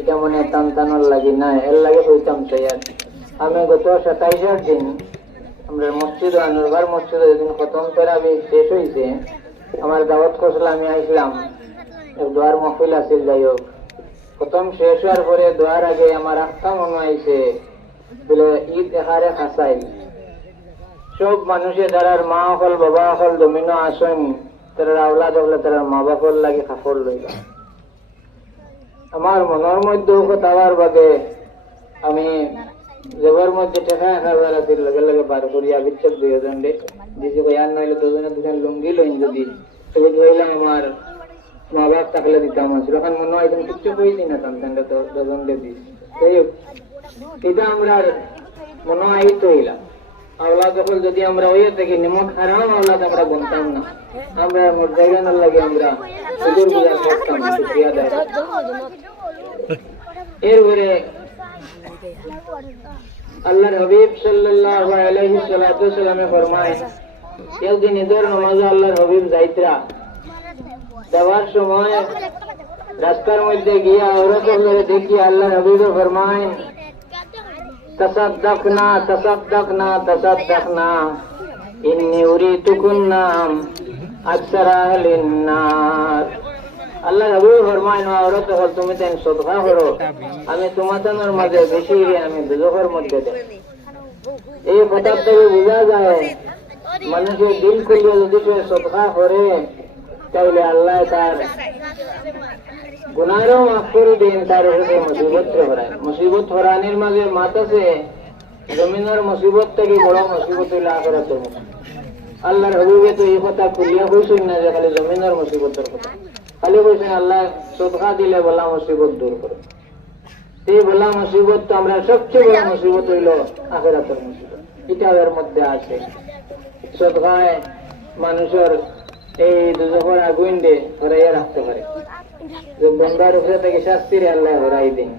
এটা মনে টান টানার লাগি না, এর লাগে হইতাম তৈয়ার। আমি গত 27 দিন আমরা মসজিদ আনুরবার মসজিদ যেদিন প্রথম তেরাবি শেষ হয়েছে, আমার দাওয়াত করছিল, আমি আইসলাম, এক দোয়ার মহফিল আছিল। যাই হোক, প্রথম শেষ হওয়ার পরে দোয়ার আগে আমার আস্থা মনে হয়েছে বলে ঈদ এখারে খাসাইল সব মানুষে তারার মা হল বাবা হল জমিন আসেন, তারা আওলাদ হলে তারা মা বাপর লাগে কাপড় লইবা। আমার মনের মধ্যে তাওয়ার বাদে আমি জবের মধ্যে টেকা খাবার আছিল, লগে লগে বার করিয়া বিচ্ছেদ দুজন দিছে, আর নইলে দুজনে দুজন লুঙ্গি লইন যদি তবে ধরলাম আমার মা বাপ থাকলে দিতাম আছিল। এখন মনে হয় কিচ্ছু কইছি না, সন্তানটা তো দুজনকে দিস। যাই হোক, এটা আমরা মনে হয় তো হইলাম আওলাদ যখন যদি আমরা হইয়া থাকি নিমক হারাম আওলাদ আমরা বলতাম না, আমরা জায়গানোর লাগে আমরা সুদূর বুঝার করতাম। শুক্রিয়া দেয়। এরপরে আল্লাহর হাবিব সাল্লাল্লাহু আলাইহি সাল্লামে ফরমায়, একদিন ঈদের নামাজে আল্লাহর হাবিব যাইতরা, যাওয়ার সময় রাস্তার মধ্যে গিয়া ওরকম দেখি আল্লাহর হাবিবে ফরমায়, তাসাদ্দাকনা তাসাদ্দাকনা তাসাদ্দাকনা ইন্নী উরিতুকুন্না আকসারা আহলিন নার। আল্লাহর হাবিব ফরমায়, ওরত হল তুমি তেন সদকা করো, আমি তোমাদের মাঝে বেশি আমি দুজখের মধ্যে দেব। এই কথার থেকে বোঝা যায় মানুষের দিল খুলিয়ে যদি সে সদকা করে তাহলে আল্লাহ তার গুনাহও মাফ করে দেন, তার উপরে মুসিবত হরায়। মুসিবত হরানির মাঝে মাত আছে, জমিনের মুসিবত থেকে বড় মুসিবত হইল আখিরাতের মুসিবত। আল্লাহর হাবিবে তো এই কথা খুলিয়া কইছেন না যে খালি জমিনের মুসিবতের কথা, খালি কইছেন আল্লাহ সদকা দিলে বলা মুসিবত দূর করে। এই বলা মুসিবত তো আমরা সবচেয়ে বড় মুসিবত হইল আখিরাতের মুসিবত, এটা এর মধ্যে আছে। সদকায় মানুষের এই দুজখের আগুন দিয়ে হরাইয়া রাখতে পারে, যে বন্ধার উপরে থেকে শাস্তির আল্লাহ হরাই দিন।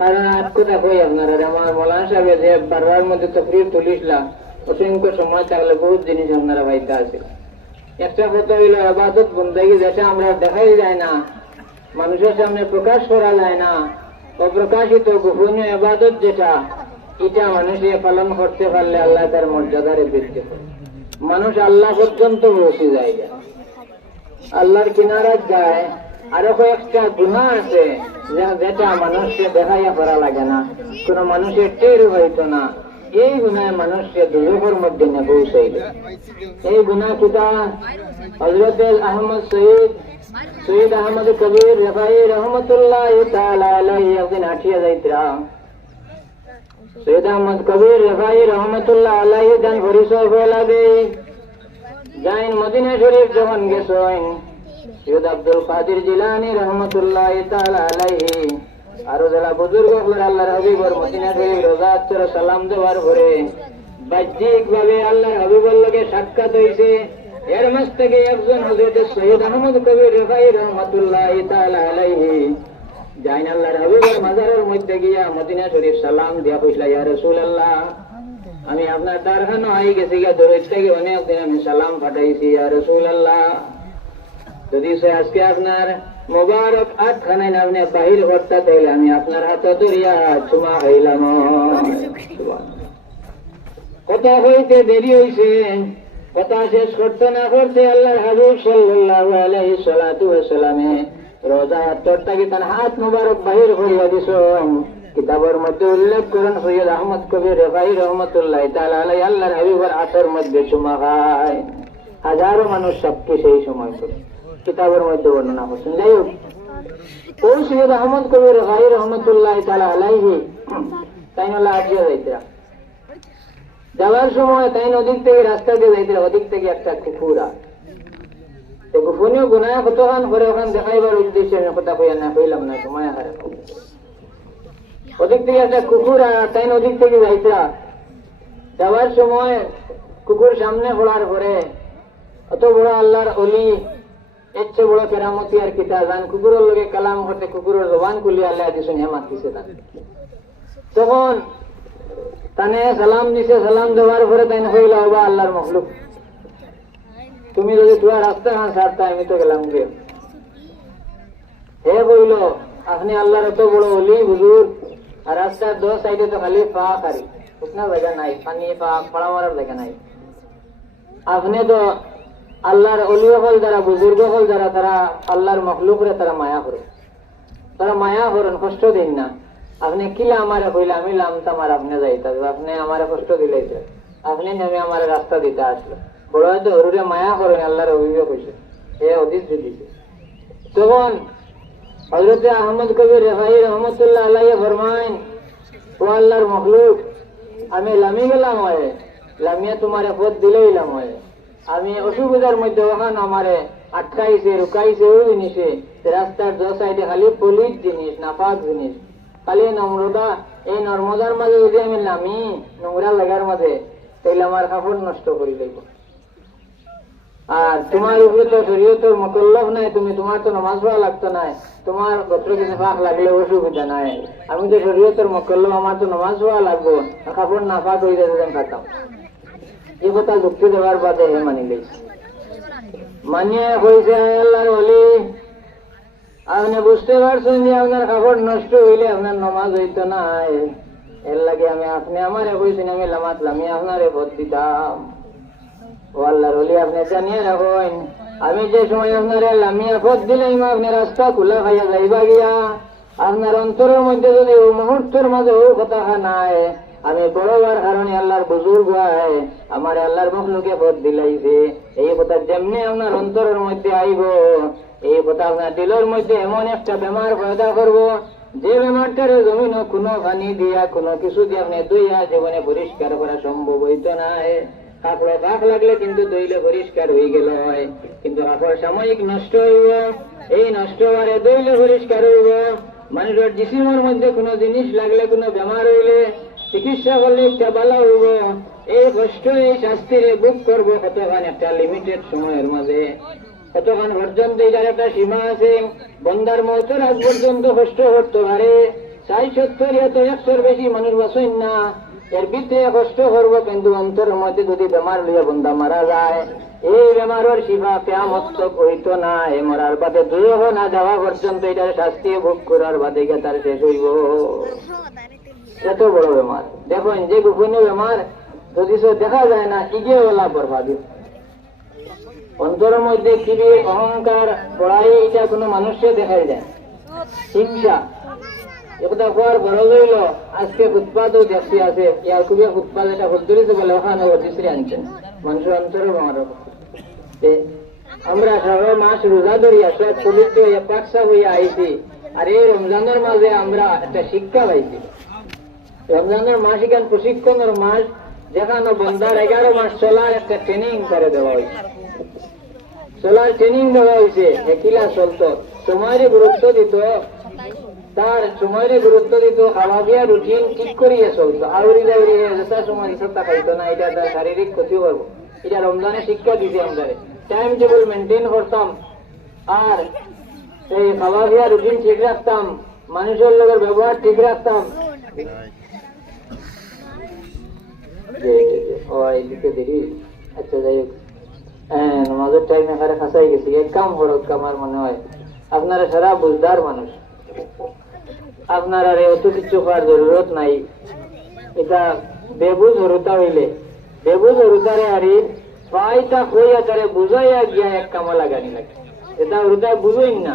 কারণ আর কথা কই আপনারা, আমার মৌলানা সাহেব যে বারবার মধ্যে তকরির তুলিসলা, অসংখ্য সময় থাকলে বহুত জিনিস আপনারা পাইতে আছে। একটা কথা হইল ইবাদত বন্দেগী, যেটা আমরা দেখাই যায় না, মানুষের সামনে প্রকাশ করা যায় না, অপ্রকাশিত গোপনীয় ইবাদত যেটা, এটা মানুষে পালন করতে পারলে আল্লাহ তার মর্যাদারে বৃদ্ধি করে। মানুষ আল্লাহ পর্যন্ত পৌঁছে যায়, আল্লাহর কিনারাত যায়। আরো কয়েকটা গুনাহ আছে যেটা মানুষকে দেখাইয়া করা লাগে না, কোন মানুষের টের হইতো না, এই গুনায় মানুষকে দুজখের মধ্যে না পৌঁছাইলে। এই গুনাহ কিতা? হযরত আহমদ সৈয়দ আহমদ কবির রেফাই রহমতুল্লাহ তাআলা আলাইহি একদিন হাঁটিয়া যাইতরা। সৈয়দ আহমদ কবির রেফাই রহমতুল্লাহ আলাইহি দান পরিচয় হইলা দেই যাইন মদিনা শরীফ যখন গেছেন, সৈয়দ আব্দুল কাদের জিলানী রহমতুল্লাহ তাআলা আলাইহি আরো যারা বুজুর্গ হলেন আল্লাহর হাবিবর মদিনা শরীফ রোজা আচ্ছর সালাম দেওয়ার পরে বাহ্যিক ভাবে আল্লাহর হাবিবর লগে সাক্ষাৎ হয়েছে। এর মাঝ থেকে একজন হযরত সৈয়দ আহমদ কবির রেফাই রহমতুল্লাহ তাআলা আলাইহি যাইন আল্লাহর হাবিবর মাজারের মধ্যে গিয়া মদিনা শরীফ সালাম দিয়া কইলা, ইয়া রাসূলুল্লাহ, আমি আপনার দারখানা হয়ে গেছি গিয়া দূরের থেকে অনেক দিন আমি সালাম পাঠাইছি, ইয়া রাসূলুল্লাহ, যদি সে আজকে আপনার মোবারক হাতখানায় আপনি বাহির করতে তাইলে আমি আপনার হাতে ধরিয়া চুমা হইলাম। কথা হইতে দেরি হইছে, কথা শেষ করতে না করতে আল্লাহর হাবিব সাল্লাল্লাহু আলাইহি সাল্লামে রোজা হাতটাকে তার হাত মোবারক বাহির করিয়া দিছেন। কিতাবের মধ্যে উল্লেখ করেন সৈয়দ আহমদ কবির রেফাই রহমতুল্লাহ তাআলা আলাইহি আল্লাহর হাবিবের হাতের মধ্যে চুমা খায়। হাজারো মানুষ সাক্ষী সেই সময় করে কিতাবের মধ্যে বর্ণনা করছেন। যাই হোক, ওই সৈয়দ আহমদ কবির রেফাই রহমতুল্লাহ তাআলা আলাইহি তাই হলো হাঁটিয়া যাইতরা। যাওয়ার সময় তাই ওদিক থেকে রাস্তা দিয়ে যাইতরা, ওদিক থেকে একটা কুকুর আছে। গোপনীয় গুনাহ কতখান করে ওখান দেখাইবার উদ্দেশ্যে আমি কথা কইলাম না, সময় হারে। ওদিক থেকে একটা কুকুর তাই ওদিক থেকে যাইতরা। যাওয়ার সময় কুকুর সামনে পড়ার পরে অত বড় আল্লাহর অলি, এর চেয়ে বড় কেরামতি আর কিতা জান, কুকুরের লগে কালাম করতে কুকুরের জবান খুলি আল্লাহ দিছেন হেমাত দিছে। তখন তানে সালাম দিছে, সালাম দেওয়ার পরে তাই হইলা, বা আল্লাহর মখলুক, তুমি যদি তোমার রাস্তা খান সারতা আমি তো গেলাম গে। হে বইল, আপনি আল্লাহর এত বড় অলি হুজুর, আর রাস্তার দো সাইডে তো খালি পাক আর উঠনা জায়গা নাই, পানি পাক পড়া মারার জায়গা নাই। আপনি তো আল্লাহর অলি হল যারা, বুজুর্গ হল যারা, তারা আল্লাহর মখলুকরে তারা মায়া করে, তারা মায়া করেন, কষ্ট দিন না। আপনি কিলা আমারে কইলে আমি লামতাম আর আপনি যাইতা, আপনি আমারে কষ্ট দিলাইছে, আপনি নেমে আমার রাস্তা দিতে আসলো। বড় হয়তো হরুরে মায়া করেন, আল্লাহর অভিযোগ হয়েছে, এ অদিত দিছে। তখন হযরতে আহমদ কবির রেফাই রহমতুল্লাহ আলাইহি ফরমায়েন, ও আল্লাহর মখলুক, আমি লামি গেলাম হয়, লামিয়া তোমারে পথ দিলাইলাম হয়, আমি অসুবিধার মধ্যে ওখান আমারে আটকাইছে, রুকাইছে, ওই জিনিসে রাস্তার দো সাইডে খালি পলিত জিনিস, নাপাক জিনিস, খালি নম্রতা। এই নর্মদার মাঝে যদি আমি নামি নোংরা লাগার মাঝে, তাইলে আমার কাপড় নষ্ট করে দেব। আর তোমার উপরে তো শরীয়তের মুকাল্লাফ নাই, তুমি তোমার তো নামাজ পড়া লাগতো না, তোমার গোত্র কিছু পাক লাগলে অসুবিধা নাই। আমি তো শরীয়তের মুকাল্লাফ, আমার তো নামাজ পড়া লাগবো, কাপড় না পাক হয়ে যেতে থাকতাম। এই কথা যুক্তি দেওয়ার বাদে হে মানিলেই মানিয়ে কইছে, আল্লাহর ওলি, আপনি বুঝতে পারছেন যে আপনার কাপড় নষ্ট হইলে আপনার নামাজ হইতো না, এর লাগে আমি আপনি আমারে কইছেন আমি লামাতলাম, আমি আপনারে ভোট দিতাম। ও আল্লাহর ওলি, আপনি জানিয়ে রাখেন, আমি যে সময় আপনারে লামিয়া ভোট দিলাম, আপনি রাস্তা খোলা খাইয়া যাইবা গিয়া, আপনার অন্তরের মধ্যে যদি ও মুহূর্তের মাঝে ও কথা নাই, আমি বড়বার কারণে আল্লাহর বুজুর্গ হয় আমার আল্লাহর মখলুকে ভোট দিলাইছে, এই কথা যেমনি আপনার অন্তরের মধ্যে আইব, এই কথা আপনার দিলের মধ্যে এমন একটা বেমার পয়দা করবো, যে বেমারটারে জমিন কোনো পানি দিয়া কোনো কিছু দিয়ে আপনি দইয়া জীবনে পরিষ্কার করা সম্ভব হইতো না। কাপড় পাক লাগলে কিন্তু দইলে পরিষ্কার হয়ে গেল হয়, কিন্তু কাপড় সাময়িক নষ্ট হইব, এই নষ্ট হওয়ারে দইলে পরিষ্কার হইব। মানুষের জিসিমের মধ্যে কোনো জিনিস লাগলে, কোনো বেমার হইলে চিকিৎসা করলে একটা ভালো হইব, এই কষ্ট এই শাস্তিরে বুক করবো কতক্ষণ একটা লিমিটেড সময়ের মাঝে, কতক্ষণ পর্যন্ত এটার একটা সীমা আছে। বন্দার মৌতের আগ পর্যন্ত কষ্ট করতে পারে, 60-70 এত 100-র বেশি মানুষ বাঁচেন না, এর ভিতরে কষ্ট করবো, কিন্তু অন্তরের মধ্যে যদি বেমার লইয়া বন্দা মারা যায়, এই বেমারের শিফা কিয়ামত তক হইতো না, এ মরার বাদে দুঃখ না যাওয়া পর্যন্ত এটার শাস্তি ভোগ করার বাদে গিয়ে তার শেষ হইব। এত বড় বেমার, দেখুন যে গোপনীয় বেমার যদি দেখা যায় না, ইগে ওলা বরবাদি। অন্তরের মধ্যে কিবি, অহংকার, বড়াই, এটা কোনো মানুষে দেখাই যায়, হিংসা, একটা হওয়ার বড় হইল। আজকে ফুটপাতও দেখতে আছে, ইয়ার খুবই ফুটপাত এটা হদ্দুরিতে বলে, ওখানে অতিশ্রী আনছেন মানুষের অন্তরের বেমার। আমরা 6 মাস রোজা ধরিয়া সব পবিত্র হইয়া পাকসা হইয়া আইছি, আর এই রমজানের মাঝে আমরা একটা শিক্ষা পাইছি। রমজানের মাস এখান প্রশিক্ষণের মাস, যেখানে বন্ধার 11 মাস চলার একটা ট্রেনিং করে দেওয়া হয়েছে, চলার ট্রেনিং দেওয়া হয়েছে। একিলা চলত, সময়ের গুরুত্ব দিত, তার সময়ের গুরুত্ব দিত, খাওয়া দিয়া রুটিন ঠিক করিয়া চলতো, আউরি দাউরি যেটা সময় সেটা খাইতো না, এটা তার শারীরিক ক্ষতি করবো। এটা রমজানে শিক্ষা দিছে আমরা, টাইম টেবিল মেনটেন করতাম, আর এই খাওয়া দিয়া রুটিন ঠিক রাখতাম, মানুষের লোকের ব্যবহার ঠিক রাখতাম। আচ্ছা যাই হোক, হ্যাঁ নামাজের টাইম এখানে ফাঁসাই গেছি। এক কাম করত, আমার মনে হয় আপনারা সারা বুঝদার মানুষ, আপনার আর অত কিছু করার জরুরত নাই। এটা বেবুজ হরুতা হইলে, বেবুজ হরুতারে আরে পাইটা কইয়া তারে বুঝাইয়া গিয়া এক কামা লাগানি লাগে, এটা হরুতা বুঝইন না,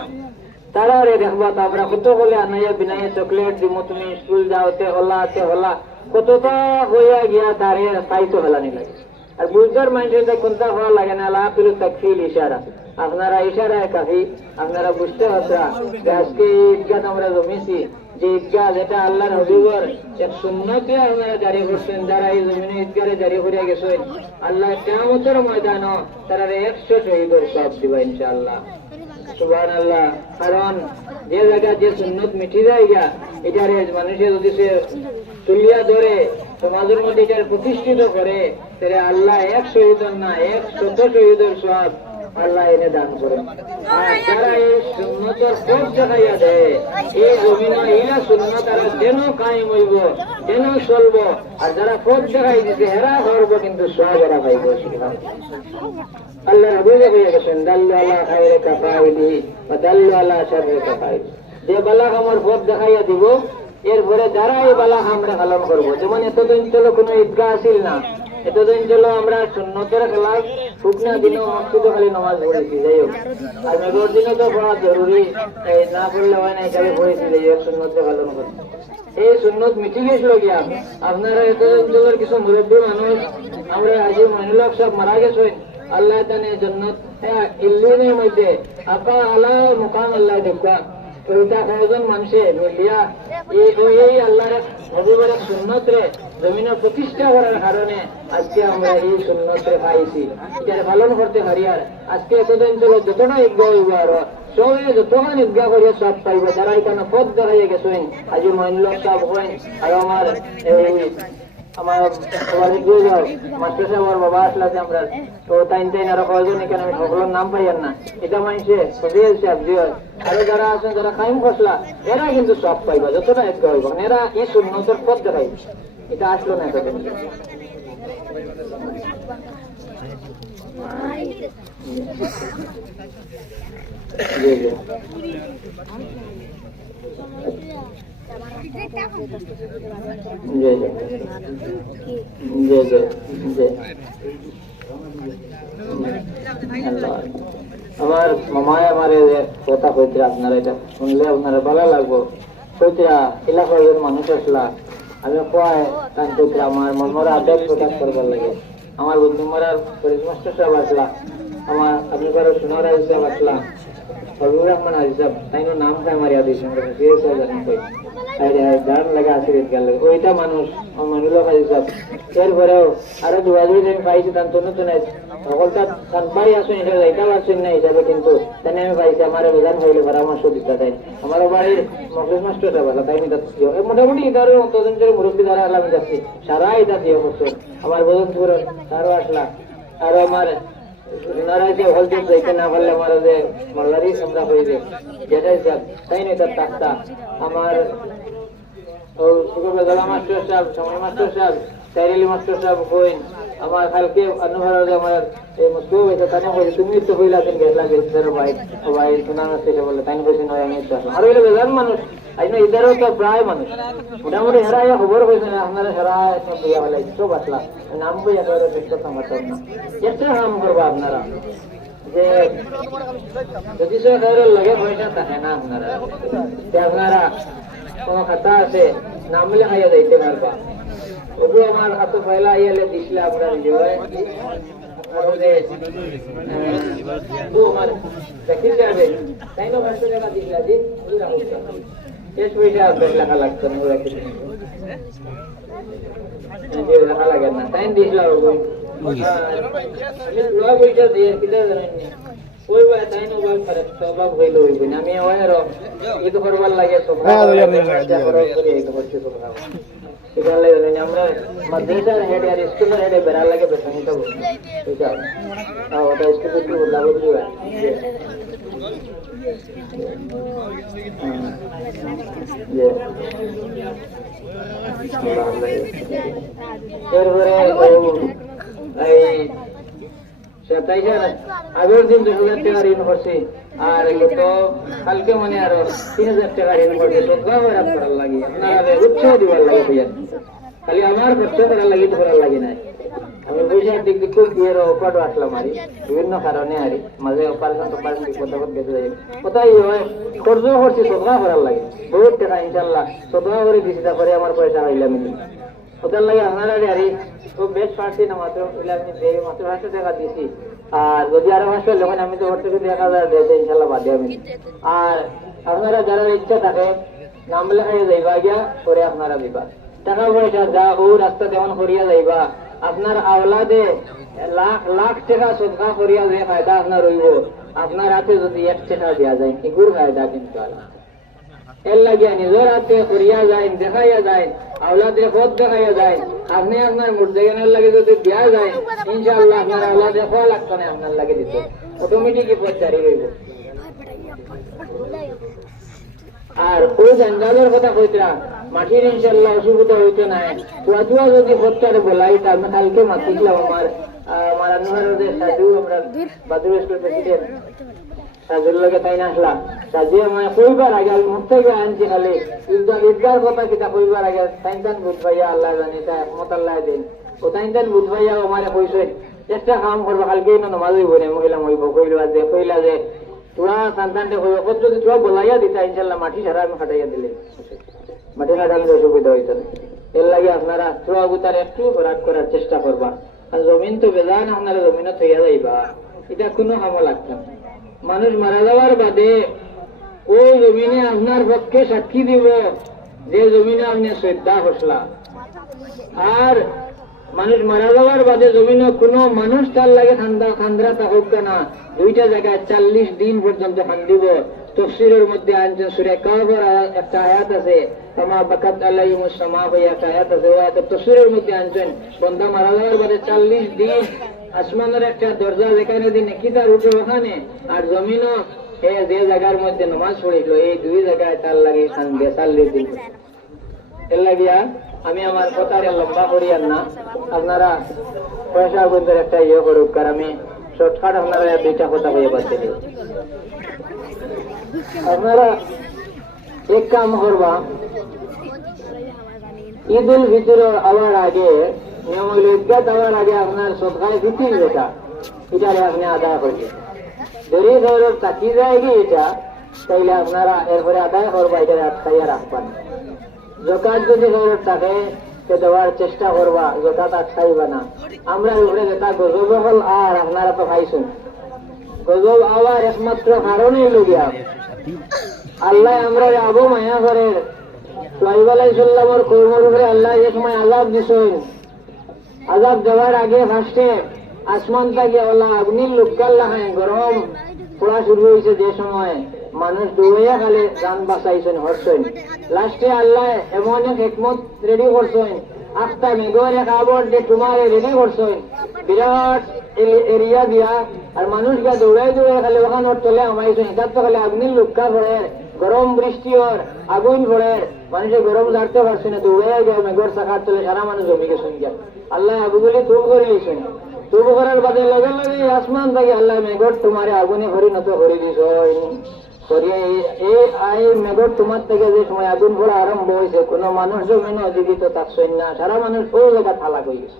তারা রে দেখবা তারপরে কত বলে আনাইয়া বিনাইয়া চকলেট দিমো, তুমি স্কুল যাওতে হলা কতটা হইয়া গিয়া তারে পাইতো হলানি লাগে। আর বুঝদার মানুষের কোনটা হওয়া লাগে না, আল্লাহ ফিরু তাকফিল ইশারা, আপনারা ইশারায় কাফি, আপনারা বুঝতে পারছেন। আজকে ঈদগাহ আমরা জমিছি, যে ঈদগাহ যেটা আল্লাহর হবিবর এক সুন্নতে আপনারা জারি করছেন, যারা এই জমিনে ঈদগাহে জারি করিয়া গেছেন, আল্লাহ কিয়ামতের ময়দান তারা 100 শহীদের সব দিবা ইনশাআল্লাহ। সুবহানাল্লাহ। কারণ যে জায়গা যে সুন্নত মিটি যায় গা, এটারে মানুষের যদি সে তুলিয়া ধরে সমাজের মধ্যে এটার প্রতিষ্ঠিত করে, তাহলে আল্লাহ 1 শহীদের না 100 শহীদের সব আল্লাহ এনে দান করে। আর যারা এই সুন্নতের পথ দেখাইয়া দেয়, এই জমিন ইলা সুন্নত তারা যেন কায়েম হইব, যেন চলব, আর যারা পথ দেখাই দিতে হেরা করবো, কিন্তু সব এরা পাইব। আল্লাহ নবী হইয়া গেছেন, দাল্লু আলা খায়রে কাফাইলি ওয়া দাল্লু আলা শাররি কাফাইলি। যে বালা আমার পথ দেখাইয়া দিব এরপরে যারা এই বালা আমরা পালন করবো। যেমন এতদিন চলো কোনো ঈদগাহ আসিল না, এতদিন চলো আমরা সুন্নতের খেলাফ শুকনা দিনও মসজিদে খালি নামাজ পড়েছি, যাই হোক। আর মেঘর দিনও তো পড়া জরুরি, না পড়লে হয় না, হিসাবে পড়েছি, যাই হোক সুন্নতে পালন করতে। এই সুন্নত মিটি গেছিল গিয়া আপনারা এতদিন চলো কিছু মুরব্বী মানুষ আমরা আজি মহিলা সব মারা গেছেন, আল্লাহ জানে জন্নত ইল্লিনের মধ্যে আপা আল্লাহ মুকাম আল্লাহ দেখা ওইটা কয়জন মানুষে মিলিয়া এই আল্লাহর হবিবের সুন্নত রে জমিনে প্রতিষ্ঠা করার কারণে আজকে আমরা এই সুন্নত রে পাইছি, এটা পালন করতে পারি। আর আজকে এতদিন চলো যতটা ঈদগাহ হইব আরো সবাই যতক্ষণ ঈদগাহ করিয়া সব পাইব, যারা এখানে পথ দেখাইয়া গেছেন আজি মহিলা সব হইন। আর আমার মাস্টার সাহেব আমার বাবা আসলে আমরা তো টাইম আরো কয়জন এখানে আমি সকলের নাম পাইয়ার না, এটা মানছে আরো যারা আছেন যারা কায়েম খসলা এরা কিন্তু সব পাইবা যতটা ঈদগাহ হইব, এরা এই সুন্নতের পথ দেখাই, এটা আসলো না এতদিন। আমার মামায় আমার কথা কইতে আপনারা এটা শুনলে আপনারা ভালো লাগবো। কইতে এলাকার মানুষ আসলা আমি কয় কান কইতে আমার মনের আবেগ প্রকাশ করবার লাগে। আমার বন্ধু মারার মাস্টার সাহেব আসলা, আমার আপনি কারো সোনারা হিসাব আসলা, ফজলুর রহমান হিসাব তাই নাম খায় মারিয়া দিয়েছেন গান লাগে আশীর্বাদ গান লাগে ওইটা মানুষ মানুষ হিসাব। এরপরেও আরো যোগাযোগ আমি পাইছি তার নতুন সকলটা তার বাড়ি আসুন এটা যাইতে পারছেন না হিসাবে, কিন্তু তাই আমি পাইছি আমার বেজান হইলে পরামর্শ দিতে তাই আমারও বাড়ির মকলেশ মাস্টার সাহেব তাই আমি মোটামুটি ইদারও অন্তদিন ধরে মুরব্বী দ্বারা আমি যাচ্ছি সারা এটা দিয়ে বছর আমার বোধন পুরো তারও আসলাম। আরো আমার নারায়ণে হলদিন যাইতে না পারলে আমার যে মাল্লারি আমরা হয়ে যে যেটা হিসাব তাই নয় তার টাকা আমার মাস্টার সাহেব সময় মাস্টার সাহেব চাইরেলি মাস্টার সাহেব হইন আমার কালকে অনুভব আমার মুসলিম হয়েছে তাই বলছে তুমি তো হইলা দিন গেছিলাম ভাই ভাই শোনা সেটা বললে তাই বলছি নয় আমি আসলাম। আর হইলে বেজান মানুষ আজ না ইদারও তো প্রায় মানুষ মোটামুটি হেরাই খবর হয়েছে না আপনারা হেরাই সব দিয়া বলে সব আসলাম নাম বই একেবারে দেখতে পারতাম না। চেষ্টা কাম করবা আপনারা যে যদি সরকারের লগে পয়সা থাকে না আপনারা আপনারা কোনো খাতা আছে নাম লেখাইয়া যাইতে পারবা। ওগুলো আমার হাতে পয়লা আইয়ালে দিছিলে আপনার লেখা লাগতো লেখা লাগে না তাই দিয়েছিলাম পয়সা দিয়ে কিনা জানেন ওই ভাই তাই না স্বভাব হইল হইবে না আমি ঈদ করবার লাগে আমরা মাদ্রাসার হেড আর স্কুলের হেডে বেড়ার লাগে বেতন তো ওটা স্কুল কি বদলাবো কি আগের দিন 2000 টাকার ঋণ করছি আর তো কালকে মানে আরো 3000 টাকার ঋণ করছে করার লাগে আপনারা উৎসাহ দিবার লাগে ভাইয়া খালি আমার খরচ করার লাগে তো করার লাগে নাই। আমি পয়সার দিক দিয়ে খুব বিয়ের অপাট আসলাম আরি বিভিন্ন কারণে আরি মাঝে অপারেশন বিপদ গেছে যাই কোথায় হয় খরচ করছি সদকা করার লাগে বহুত টাকা ইনশাল্লাহ সদকা করে দিছি তারপরে আমার পয়সা হইলাম ওটার লাগে আপনারা আরি খুব বেস্ট পারছি না মাত্র মাত্র 500 টাকা দিছি। আর যদি আরো 500 যখন আমি তো ভর্তি করে 1000 দিয়েছি ইনশাল্লাহ বাদ আমি। আর আপনারা যারা ইচ্ছা থাকে নাম লেখাইয়া যাইবা গিয়া করে আপনারা দিবা টাকা পয়সা যা ও রাস্তা যেমন করিয়া যাইবা আপনার আওলাদে লাখ লাখ টাকা সদকা করিয়া যে ফায়দা আপনার রইব আপনার হাতে যদি 1 টাকা দেওয়া যায় এগুর ফায়দা কিন্তু এর লাগিয়া নিজের হাতে করিয়া যায় দেখাইয়া যায় আওলাদের পথ দেখাইয়া যায় আপনি আপনার মুর্দেগানের লাগে যদি দেওয়া যায় ইনশাআল্লাহ আপনার আওলাদে ফল লাগতো না আপনার লাগে দিত অটোমেটিকই পথ জারি হইব। আর ওই জঞ্জালের কথা কইতরা মাটির ইনশাআল্লাহ অসুবিধা হইতো না কুয়াতুয়া যদি পথটারে বলাই তা আমি কালকে মাতিছিলাম আমার আমার আনোয়ারের যে সাজু আমরা বাদুর স্কুল প্রেসিডেন্ট সাজুর লগে তাই না আসলাম সাজু মানে কইবার আগে আমি মুখ থেকে আনছি খালি ঈদগার কথা কিতা কইবার আগে তাইনতান বুধ ভাইয়া আল্লাহ জানি তা একমত আল্লাহ দিন ও তাইনতান বুধ ভাইয়া আমার কইছে চেষ্টা কাম করবো কালকে নামাজ হইব রে মহিলা হইব কইলা যে তোরা সন্তানটা হইব কত যদি তোরা বলাইয়া দিতা ইনশাল্লাহ মাটি সারা আমি ফাটাইয়া দিলে মাটি কাটালে অসুবিধা হইত না এর লাগে আপনারা তোরা গুতার একটু রাগ করার চেষ্টা করবা আর জমিন তো বেজান আপনারা জমিনে থইয়া যাইবা এটা কোনো কামো লাগতো না মানুষ মারা যাওয়ার বাদে ওই জমিনে আপনার পক্ষে সাক্ষী দিব যে জমিনে আপনি শ্রদ্ধা হসলা আর মানুষ মারা যাওয়ার বাদে জমিনে কোনো মানুষ তার লাগে খান্দ্রা থাকুক না দুইটা জায়গায় 40 দিন পর্যন্ত খান্দিব তফসিরের মধ্যে আনছেন সূরা কাহফের একটা আয়াত আছে কামা বাকাত আলাইহিমুস সামা হইয়া একটা আয়াত আছে ওই আয়াত তফসিরের মধ্যে আনছেন বান্দা মারা যাওয়ার বাদে 40 দিন আসমানের একটা দরজা যেখানে দিন কিতার উঠে ওখানে আর জমিনও যে জায়গার মধ্যে নামাজ পড়িল এই দুই জায়গায় তার লাগে খান্দে 40 দিন এর লাগিয়া আমি আমার কথাটা লম্বা করি আর না আপনারা পয়সা বন্ধুর একটা ইয়ে করুক আর আমি শর্টকাট আপনারা দুইটা কথা হয়ে পাচ্ছি আপনারা এক কাম করবা ঈদ উল ফিতর আওয়ার আগে নিয়ম হইল ঈদগাহ দেওয়ার আগে আপনার সদকায় ফিতির যেটা এটারে আপনি আদায় করবেন যদি ধরো চাকি যায় কি এটা তাইলে আপনারা এরপরে আদায় করবা এটা আটকাইয়া রাখবেন জকাত যদি ধরো থাকে সে দেওয়ার চেষ্টা করবা জকাত আটকাইবা না আমরা উপরে যেটা গজব হল আর আপনারা তো খাইছেন গজব আওয়ার একমাত্র কারণই লগিয়া আল্লাহ আমরা আবু মায়া করে সোহাইব আলাইহিস সালামের কওমের উপরে আল্লাহ যে সময় আযাব দিছেন আযাব দেওয়ার আগে ফার্স্টে আসমান থেকে আল্লাহ আগুনের লুকাল লাগায় গরম পড়া শুরু হয়েছে যে সময় মানুষ দৌড়াইয়া খালে জান বাঁচাইছেন হরছেন লাস্টে আল্লাহ এমন এক হিকমত রেডি করছেন আখটা মেঘরে খাবার যে তোমার রেডি করছেন বিরাট এরিয়া দিয়া আর মানুষ গা দৌড়াই খালি ওখানোর তলে আমাইছেন এটার তো খালি আগুনের লুকা পড়ে গরম বৃষ্টি ওর আগুন পড়ে মানুষের গরম জানতে পারছে না দৌড়াই যায় মেঘর চাকার তলে সারা মানুষ জমি গেছেন গিয়া আল্লাহ আগুগুলি তুব করে দিয়েছেন তুব করার বাদে লগে লগে আসমান থেকে আল্লাহ মেঘর তোমার আগুনে ভরি নত করে দিছ মেঘর তোমার থেকে যে সময় আগুন পড়া আরম্ভ হয়েছে কোনো মানুষ জমিনে অজীবিত থাকছেন না সারা মানুষ ওই জায়গা থালাক হয়ে গেছে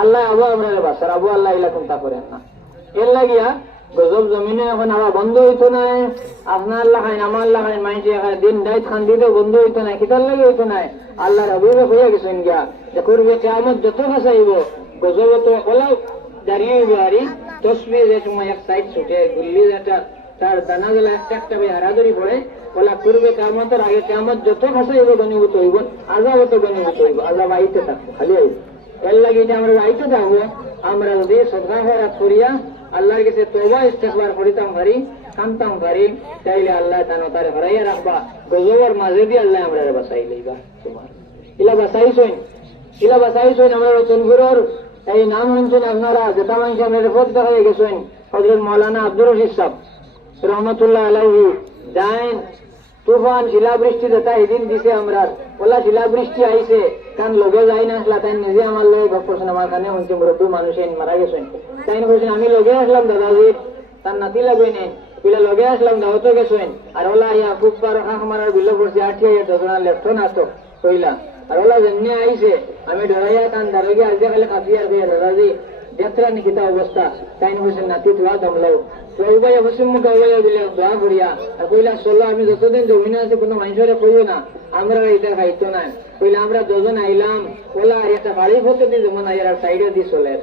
আল্লাহ আবু আমরা বাসার আবু আল্লাহ এলা চিন্তা করেন না এর লাগিয়া গজব জমিনে এখন আবার বন্ধ হইতো নাই আপনার লাগাইন আমার লাগাইন মাইনছে দিন রাত খান দিতে বন্ধ হইতো নাই কিতার লাগে হইতো নাই আল্লাহর অভিযোগ হয়ে গেছেন গিয়া যে করবে কিয়ামত যত ফাঁসাইব গজব তো ওলাও দাঁড়িয়ে হইব আরি তসবি যে সময় এক সাইড ছুটে গুল্লি যেটা তার দানা গেলা একটা একটা হারাধরি পড়ে ওলা করবে কিয়ামতের আগে কিয়ামত যত ফাঁসাইব গণীভূত হইব আজাব তো গণীভূত হইব আজাব আইতে থাকবো খালি আইব এর লাগে এটা আমরা আইতে থাকবো আমরা যদি সদকা খয়রাত করিয়া আল্লাহর কাছে তওবা ইস্তিগফার করিতাম পারি কামতাম পারি তাইলে আল্লাহ তারে হরাইয়া রাখবা গজবের মাঝে দিয়ে আল্লাহ আমরা বাঁচাই লইবা ইলা বাঁচাইছেন আমরা রতনপুরের এই নাম শুনছেন আপনারা যেটা মানুষ আমরা রেফত দেখা হয়ে গেছেন হযরত মাওলানা আব্দুর রশিদ সাহেব রহমতুল্লাহ আলাইহি জাইন তুফান শিলাবৃষ্টি যেটা এদিন দিছে আমরা ওলা শিলাবৃষ্টি আইছে কারণ লগে যাই না আসলা তাই নিজে আমার লগে গপ করছেন আমার কানে শুনছি মুরব্বী মানুষ মারা গেছেন তাই বলছেন আমি লগে আসলাম দাদাজি তার নাতি লাগবে নে পিলা লগে আসলাম দাওয়াতো গেছেন আর ওলা ইয়া খুব পার আমার বিলো পড়ছে আঠিয়া দোকান লেফট না তো কইলা আর ওলা জন্য আইছে আমি ডরাইয়া কান দারগে আজকে খালি কাফি আর গিয়ে দাদাজি যাত্রা নিকিতা অবস্থা তাই বলছেন নাতি তোরা দমলাও সবাই অবশ্যই মুখ অবয়া দিলে দোয়া করিয়া আর কইলা চলো আমি যতদিন জমিনে আছে কোনো মানুষের কইও না আমরা এটা খাইতো না কইলা আমরা দুজন আইলাম ওলা আর একটা বাড়ি হতে দিয়ে যেমন আর সাইডে দিয়ে চলে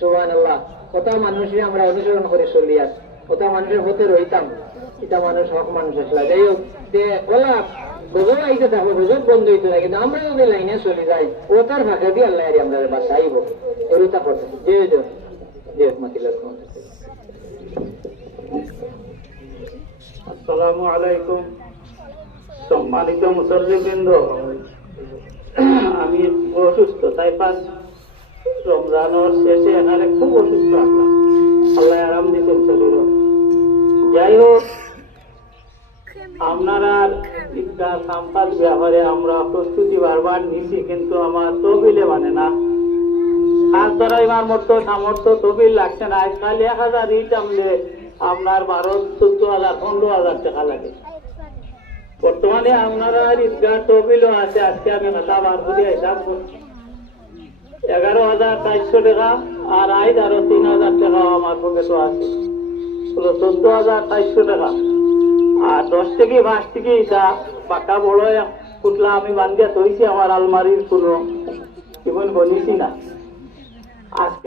সুবহানাল্লাহ কত মানুষই আমরা অনুসরণ করে চলি আর কত মানুষের হতে রইতাম এটা মানুষ হক মানুষ আসলা যাই হোক যে ওলা গজব আইতে থাকবো গজব বন্ধ হইতো না কিন্তু আমরা যদি লাইনে চলে যাই ও তার ফাঁকা দিয়ে আল্লাহ আমরা বাসাইব এরুতা করতে যে মাতিলা আসসালামু আলাইকুম সম্মানিত মুসল্লিবৃন্দ আমি অসুস্থ তাই পাঁচ রমজানের শেষে এখানে খুব অসুস্থ আল্লাহ আরাম দিতেন শরীর যাই হোক আপনারা ইফতার সাম্পাদ ব্যাপারে আমরা প্রস্তুতি বারবার নিছি কিন্তু আমার তহবিলে মানে না হাত ধরাইবার মতো সামর্থ্য তবিল লাগছে না। আজ খালি 1000 ইট আমলে আপনার 12, 14,000, 15,000 টাকা লাগে। বর্তমানে আপনারা ঈদগাহ তহবিলও আছে। আজকে আমি খাতা বার করে হিসাব করছি, 11,400 টাকা, আর আইজ আরো 3,000 টাকা আমার পকেটও আছে, 14,400 টাকা। আর 10 থেকে 5 থেকে এটা পাকা বড় পুতলা আমি বান্ধিয়া থইছি আমার আলমারির কোনো কেমন বনিছি না। আজকে